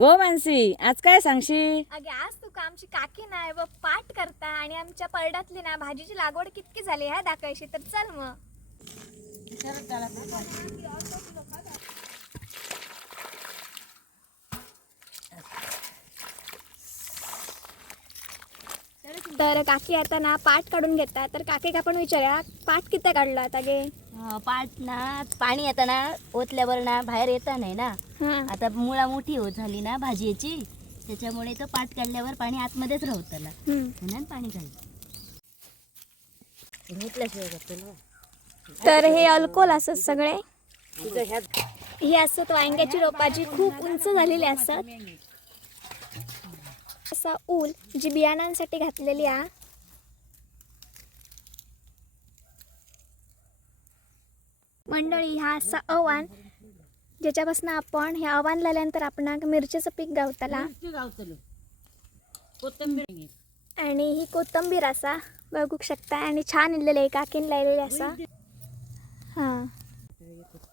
हो मानसी, आज काय सांगशी? अगे आज तुका आमची काकी नाही व पाठ करता आणि आमच्या परड्यातली ना भाजीची लागवड कितकी झाली ह्या दाखवायची तर चल मग. तर काकी आता ना पाठ काढून घेता तर काकी आपण विचारूया पाठ किती काढला आता गे. पाट ना पाणी आता ना ओतल्यावर ना बाहेर येता नाही ना. आता मुळा मोठी होत झाली ना भाजीची, त्याच्यामुळे तो पाट काढल्यावर पाणी आतमध्येच राहतला म्हणून पाणी घालतं. तर हे अल्कोहोल असत सगळे. ही असत वांग्याची रोपाची खूप उंच झालेली असत. असा ऊल जी बियाणांसाठी घातलेली आहे. मंडळी हा असा अवान ज्याच्यापासून आपण हे अवान लाल्यानंतर आपण मिरचीचं पीक गावतला. आणि ही कोथंबीर असा बघू शकता आणि छान इल्लेली आहे काकीन लायलेली असा. हां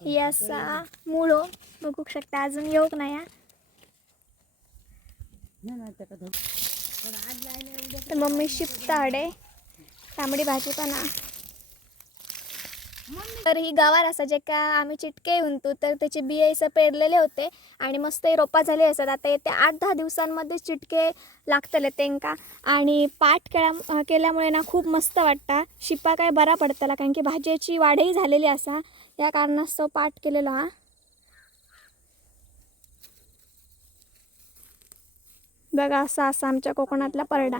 ही असा मुळो बघू शकता अजून योग नाही. तर मम्मी शिपता हडे तांबडी भाजी पण तर ही गवार असा जे का आम्ही चिटके उंतू तर त्याचे बिये असं पेरलेले होते आणि मस्त रोपा झाले असतात. आता येते 8-10 दिवसांमध्ये चिटके लागतले तेंका आणि पाठ केल्यामुळे ना खूप मस्त वाटतं. शिपा काय बरा पडतला कारण की भाजीची वाढही झालेली असा या कारणास्तव पाठ केलेला हा. बघा असा आमच्या कोकणातला परडा.